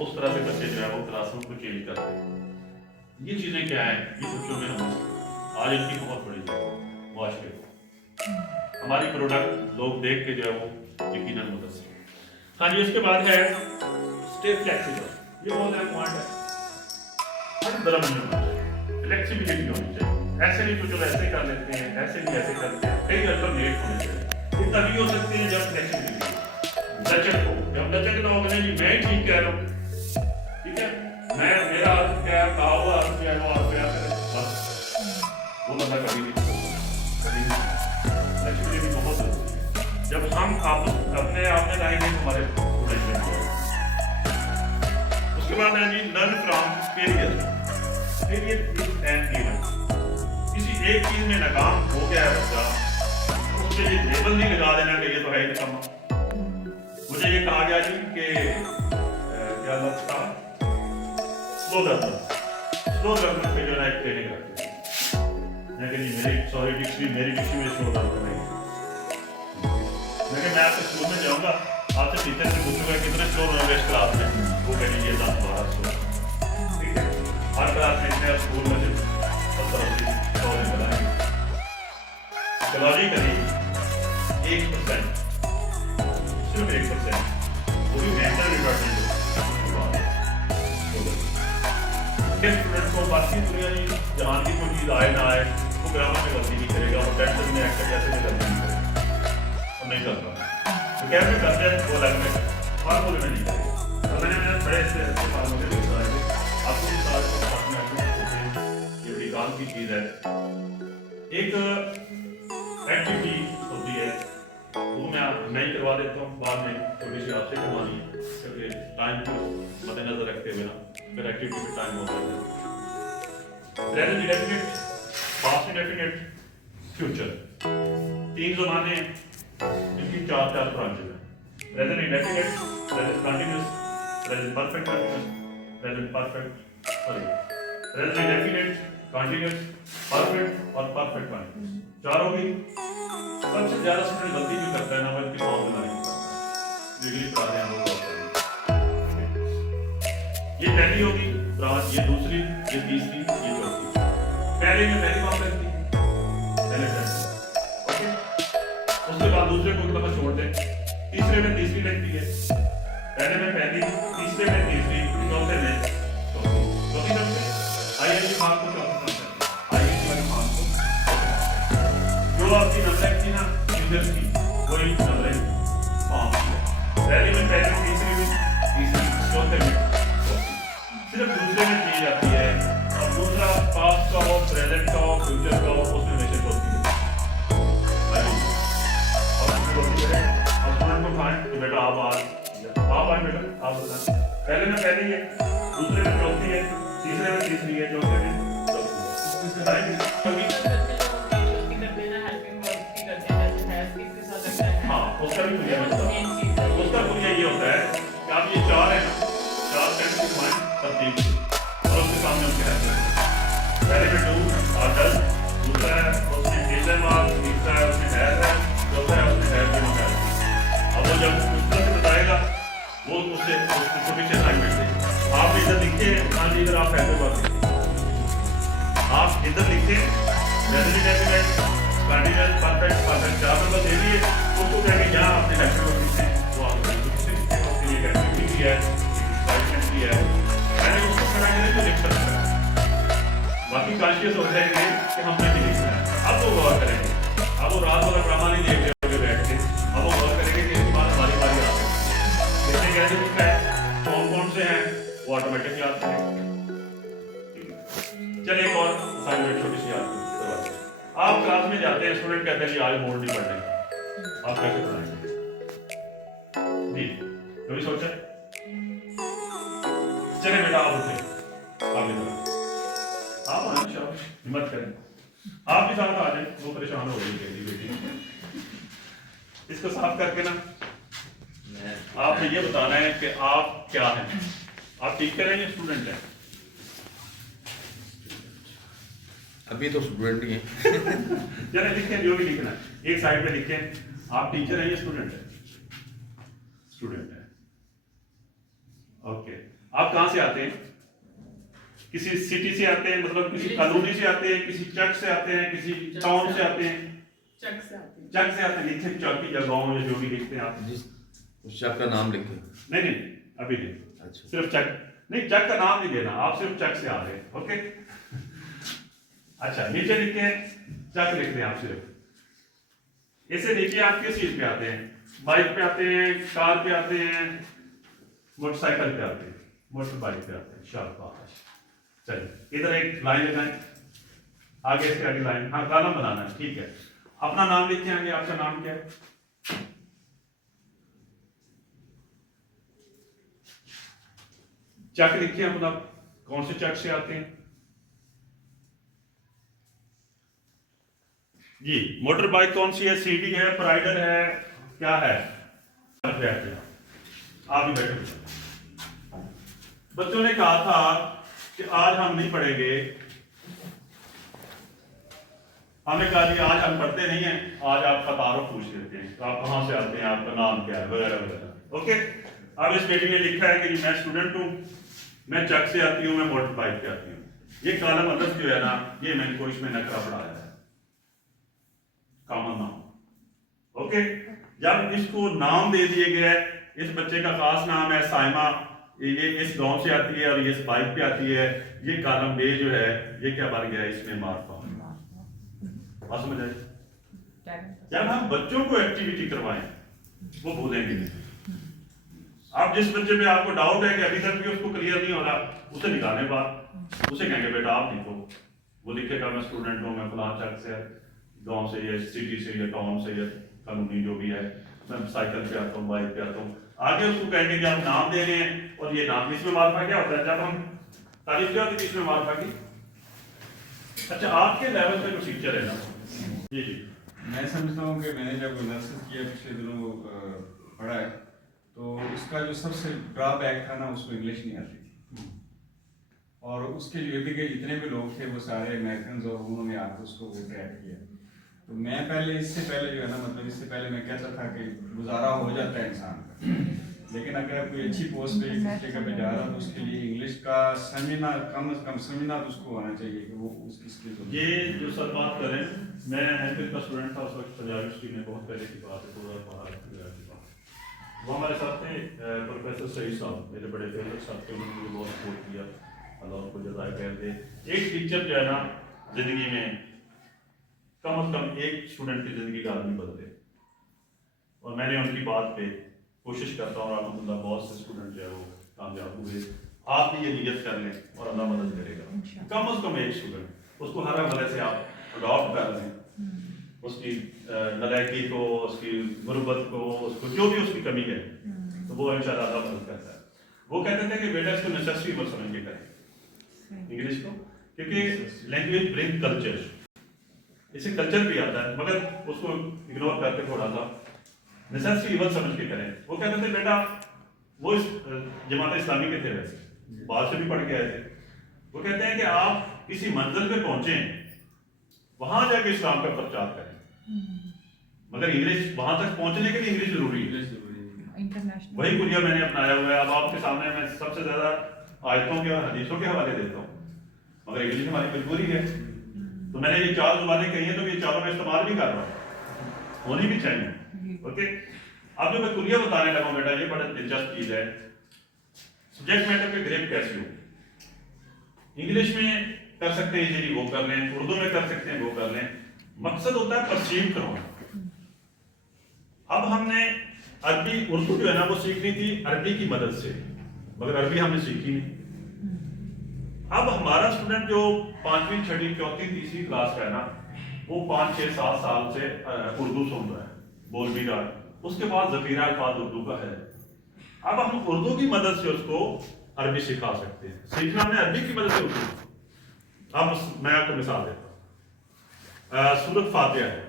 उस तरह से बच्चे जो है वो क्लासरूम को चेंज करते हैं। ये चीज़ें क्या हैं, ये बच्चों में हम आज इनकी बहुत बड़ी मुआशरे को हमारी प्रोडक्ट लोग देख के जो है वो यकीनन मुतासिर। हाँ जी, उसके बाद है स्टे फ्लेक्सिबल। ये बहुत अहम पॉइंट है। हर तरह नहीं होना चाहिए, फ्लेक्सिबिलिटी होनी चाहिए। ऐसे नहीं तो चलो ऐसे कर लेते हैं, ऐसे नहीं ऐसे करते हैं, कई अल्टरनेट होने चाहिए। ये तभी हो सकते हैं जब फ्लेक्सिबिलिटी लचक हो। जब लचक ना हो कि नहीं मैं ही ठीक कह रहा हूँ, ठीक है, मैं मेरा अर्थ क्या है, कहा हुआ अर्थ क्या है, वो आप क्या करें, बस वो बंदा कभी नहीं कभी नहीं। फ्लेक्सिबिलिटी बहुत जरूरी है। जब हम अपने आप में लाएंगे हमारे पोटेंशियल। उसके बाद है G learn from failure. Failure is an event. किसी एक चीज में नाकाम हो गया है बच्चा, उसके ये लेबल नहीं लगा देना कि ये तो है निकम्मा। मुझे ये कहा गया जी कि क्या लफ्ज था, स्लो लर्नर पे जो है एक ट्रेनिंग रखते हैं। लेकिन जी मेरी डिक्शनरी में स्लो लर्नर नहीं है। लेकिन मैं आपके स्कूल में जाऊंगा, आपसे टीचर से पूछूंगा कितने स्लो लर्नर इस क्लास में, वो कहेंगे ये 10-12 स्लो। ठीक है, हर क्लास में इतने स्कूल में 70-80 100 लेवल आएंगे। लॉजिकली 1%, सिर्फ 1%, वो भी मेंटल रिटार्डेड स्टूडेंट को बाकी दुनिया की जहान की कोई चीज़ आए ना आए, वो ग्रामर में गलती नहीं करेगा, वो टेंशन में एक्टर कैसे में गलती नहीं करेगा, नहीं करता। तो क्या भी करते हैं वो अलग में फार्मूले में नहीं करेगा। तो मैंने बड़े ऐसे फार्मूले बताए आपको भी साथ ये बड़ी काम की चीज़ है। एक एक्टिविटी होती है, वो मैं ही करवा देता हूँ, बाद में थोड़ी सी आपसे करवानी है क्योंकि टाइम को मद्देनजर रखते हुए ना फिर एक्टिविटी में टाइम होता है। Present indefinite, past indefinite, future, 3 ज़माने हैं, इनकी 4 ब्रांचेज हैं। Present indefinite, present continuous, present perfect continuous, present perfect present indefinite, continuous, perfect और परफेक्ट कंटिन्यूस, 4 हो गई। सबसे ज्यादा स्टूडेंट गलती भी करता है ना, वो इनकी फॉर्म बनाने की करता है, लीगली पढ़ा रहे हैं हम लोग। ये पहली होगी ब्रांच, ये दूसरी, ये तीसरी, ये चौथी। पहले में पहली बात लगती है, पहले ओके, उसके बाद दूसरे को एक दफा छोड़ दें, तीसरे में तीसरी लगती है, पहले में पहली, तीसरे में तीसरी, चौथे में चौथी। चौथी सबसे आईएनजी मार्क को चौथी समझते हैं, आईएनजी वाली मार्क को जो आपकी नंबर थी ना यूजर की, वही नंबर फॉर्म की है। पहली में पहली, तीसरी में तीसरी, चौथे में सिर्फ दूसरे में चीज आती है, और दूसरा पास्ट का हो, प्रेजेंट का हो, फ्यूचर का हो, उसमें हमेशा होती है। और स्टूडेंट को खाएं तो बेटा आप आए बेटा आप बताएं, पहले में पहली है, दूसरे में चौथी है, तीसरे में तीसरी है, चौथे में हाँ उसका भी पुलिया ये होता है कि आप ये 4 है ना, 4 सेंटेंस लिखवाएं तरतीब से और उसके सामने उनके रहते हैं। पहले में डू और डज, दूसरा है उसमें इज है मार्क, तीसरा है उसमें हैज है, चौथा है उसमें हैज भी है। अब वो जब उस तरह से बताएगा वो उससे छोटी सी असाइनमेंट देगा। आप इधर लिखिए, मान लीजिए आप पहले बात लिखिए, आप इधर लिखिए present indefinite, continuous, perfect, 4 number दे दिए, उसको कहेंगे यहाँ आपने एक्टिविटी लिखी है, वो आपको उसके लिए एक्टिविटी है, एक्साइटमेंट भी है, मैंने उसको खड़ा करने को लिख सकता है। बाकी कॉन्शियस हो जाएंगे कि हमने भी लिखना है। अब वो गौर करेंगे, अब वो रात वाला ड्रामा नहीं देख रहे होंगे बैठ के, अब वो गौर करेंगे कि इसके बाद हमारी बारी आ सकती है। देखते कैसे लिखा है, कौन से हैं, वो ऑटोमेटिक याद करेंगे। चलिए एक और असाइनमेंट छोटी सी याद करवाते हैं। आप क्लास में जाते हैं, स्टूडेंट कहते हैं जी आज बोर्ड नहीं पढ़ने, आप कैसे पढ़ाएंगे जी, कभी सोचा? चले बेटा आप उठे, आगे बढ़ो, आप आए शाबाश, हिम्मत करें, आप भी साथ आ जाए, वो परेशान हो गई बेटी बेटी। इसको साफ करके ना आपने ये बताना है कि आप क्या हैं, आप टीचर हैं या स्टूडेंट हैं? अभी तो स्टूडेंट ही है। चले लिखें जो भी लिखना है, एक साइड पे लिखें आप टीचर हैं या स्टूडेंट हैं? स्टूडेंट है, ओके। आप कहाँ से आते हैं? किसी सिटी से आते हैं, मतलब किसी कॉलोनी से आते हैं, किसी चक से आते हैं, किसी टाउन से आते हैं? चक से आते हैं। चक से आते हैं। लिखे चक या गाँव या जो भी लिखते हैं आप। जिस उस शख्स का नाम लिखे। नहीं नहीं, अभी नहीं, अच्छा। सिर्फ चक नहीं, चक का नाम नहीं देना, आप सिर्फ चक से आ रहे हैं। ओके, अच्छा नीचे लिखे चक लिख दें आप सिर्फ। इससे नीचे आप किस चीज पे आते हैं? बाइक पे आते हैं, कार पे आते हैं, मोटरसाइकिल पे आते हैं, मोटर बाइक पे आते हैं। शाबाश, चलिए इधर एक लाइन लगाएं, आगे इसके आगे लाइन, हाँ कॉलम बनाना है, ठीक है। अपना नाम लिखते आगे, आपका नाम क्या है? चक लिखिए अपना, कौन से चक से आते हैं जी? मोटर बाइक कौन सी है? सीडी है, प्राइडर है, क्या है? बैठ जाओ, आप भी बैठो। बच्चों ने कहा था कि आज हम नहीं पढ़ेंगे, हमने कहा जी आज हम पढ़ते नहीं हैं, आज आपका तारुफ पूछ लेते हैं, तो आप कहाँ से आते हैं, आपका नाम क्या है, वगैरह वगैरह। ओके, अब इस पेटी में लिखा है कि मैं स्टूडेंट हूँ, मैं चक से आती हूँ, मैं मोटर बाइक पे आती हूँ। ये कॉलम अलग जो है ना, ये मैंने कोई इसमें नकरा पढ़ाया है, कॉमन नाम। ओके, जब इसको नाम दे दिए गए, इस बच्चे का खास नाम है साइमा, ये इस गांव से आती है और ये इस बाइक पे आती है, ये कॉलम बे जो है ये क्या बन गया, इसमें मार्फा। बात समझ आई? जब हम बच्चों को एक्टिविटी करवाएं वो भूलेंगे नहीं। आप जिस बच्चे पे आपको डाउट है कि अभी तक भी उसको क्लियर नहीं हो रहा, उसे निकालने बाद उसे कहेंगे बेटा आप लिखो, वो लिखेगा मैं स्टूडेंट हूँ, मैं फलां चक से, गांव से या सिटी से या टाउन से या कॉलोनी जो भी है, मैं साइकिल पे आता हूँ, बाइक पे आता हूँ। आगे उसको कहेंगे कि आप नाम दे रहे हैं, और ये नाम इसमें मार्फा क्या होता है? जब हम तारीफ क्या होती है इसमें मार्फा की? अच्छा, आपके लेवल पे जो टीचर है ना, जी जी, मैं समझता हूँ कि मैंने जब नर्सिंग किया पिछले दिनों पढ़ा है, तो उसका जो सबसे ड्रॉबैक था ना, उसको इंग्लिश नहीं आती थी, और उसके जो इर्द गिर्द जितने भी लोग थे वो सारे अमेरिकन, और उन्होंने आकर उसको वो ट्रैक किया। तो मैं पहले, इससे पहले जो है ना, मतलब इससे पहले मैं कहता था कि गुजारा हो जाता है इंसान का, लेकिन अगर कोई अच्छी पोस्ट पे किसी जगह पे जा रहा है तो उसके लिए इंग्लिश का समझना, कम से कम समझना तो उसको आना चाहिए कि वो उसकी स्किल। ये जो सर बात कर रहे हैं, मैं एमफिल का स्टूडेंट था उस वक्त, पंजाबी यूनिवर्सिटी में, बहुत पहले की बात है, 2012 की बात। वो हमारे साथ थे प्रोफेसर सईद साहब, मेरे बड़े फेवरेट साहब थे, उन्होंने मुझे बहुत सपोर्ट किया, अल्लाह उनको जज़ाए खैर दे। एक टीचर जो है ना जिंदगी में कम से कम एक स्टूडेंट की जिंदगी का आदमी बदले, और मैंने उनकी बात पे कोशिश करता हूँ, अल्हम्दुलिल्लाह बहुत से स्टूडेंट जो है वो कामयाब हुए। आप भी ये नियत कर लें और अल्लाह मदद करेगा। कम से कम एक स्टूडेंट, उसको हर हवाले से आप अडॉप्ट कर लें, उसकी नलायकी को, उसकी गुर्बत को, उसको जो भी उसकी कमी है, तो वो इंशाल्लाह अल्लाह मदद करता है। वो कहते थे कि बेटा इसको नेसेसरी मत समझ के करें इंग्लिश को, क्योंकि लैंग्वेज ब्रिंग कल्चर, इससे कल्चर भी आता है, मगर उसको इग्नोर करके थोड़ा सा नेसेसरी इवल समझ के करें। वो कहते थे बेटा, वो इस जमात इस्लामी के थे, वैसे बाहर से भी पढ़ के आए थे, वो कहते हैं कि आप किसी मंजिल पे पहुंचे, वहां जाके इस्लाम का प्रचार करें, मगर इंग्लिश वहां तक पहुंचने के लिए इंग्लिश जरूरी है। वही कुरिया मैंने अपनाया हुआ है। अब आपके सामने मैं सबसे ज्यादा आयतों के और हदीसों के हवाले देता हूँ, मगर इंग्लिश हमारी मजबूरी है, तो मैंने ये 4 जुबानें कही हैं, तो ये चारों में इस्तेमाल भी कर रहा हूँ, होनी भी चाहिए। ओके, अब जो मैं कुरिया बताने लगा बेटा, ये बड़ा दिलचस्प चीज है। सब्जेक्ट मैटर पे ग्रेप कैसे हो, इंग्लिश में कर सकते हैं जी, वो कर लें, उर्दू में कर सकते हैं, वो कर लें, मकसद होता है परसीव करवाना। अब हमने अरबी उर्दू जो है ना वो सीखनी थी अरबी की मदद से, मगर अरबी हमने सीखी नहीं। अब हमारा स्टूडेंट जो 5वीं 6वीं 4थी 3री क्लास का है ना, वो 5 6 7 साल से उर्दू सुन रहा है, बोल भी रहा है, उसके बाद ज़ख़ीरा अल्फाज उर्दू का है। अब हम उर्दू की मदद से उसको अरबी सिखा सकते हैं, सीखना हमने अरबी की मदद से उर्दू। अब मैं आपको मिसाल देता हूँ, सूरत फातिहा है,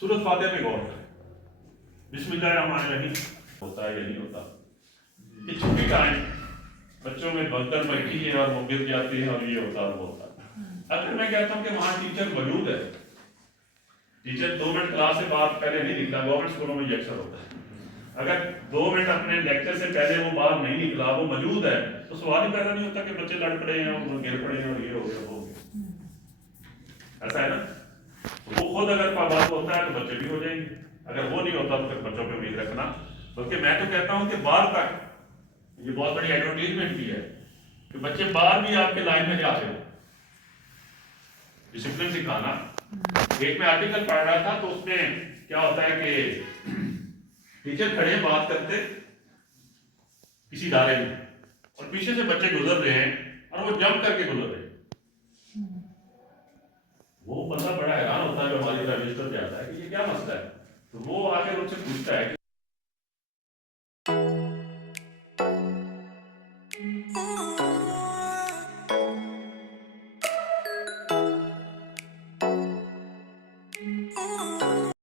सूरत फातिहा पे गौर करें, बिस्मिल्लाहिर्रहमानिर्रहीम होता है या नहीं होता? कि छुट्टी टाइम बच्चों में बर्तन बैठी है और वो गिर जाती है और ये होता है वो होता है। अगर मैं कहता हूँ कि वहाँ टीचर मौजूद है, टीचर 2 मिनट क्लास से बाद पहले नहीं दिखता, गवर्नमेंट स्कूलों में ये अक्सर होता है, अगर 2 मिनट अपने लेक्चर से पहले वो बाहर नहीं निकला, वो मौजूद है, तो सवाल ही पैदा नहीं होता कि बच्चे लड़ पड़े हैं और गिर पड़े हैं और ये हो गया वो हो गया। ऐसा है ना? वो खुद अगर पाबंद होता है तो बच्चे भी हो जाएंगे, अगर वो नहीं होता तो फिर बच्चों पे उम्मीद रखना। बल्कि मैं तो कहता हूँ कि बाहर तक ये बहुत बड़ी एडवर्टीजमेंट भी है कि बच्चे बाहर भी आपके लाइन में जा रहे हो, डिसिप्लिन सिखाना। एक में आर्टिकल पढ़ रहा था तो उसमें क्या होता है कि टीचर खड़े हैं बात करते किसी इदारे में और पीछे से बच्चे गुजर रहे हैं और वो जंप करके गुजर रहे हैं। वो बंदा बड़ा हैरान होता है, हमारी रजिस्टर पे आता है कि ये क्या मसला है, तो वो आके उनसे पूछता है कि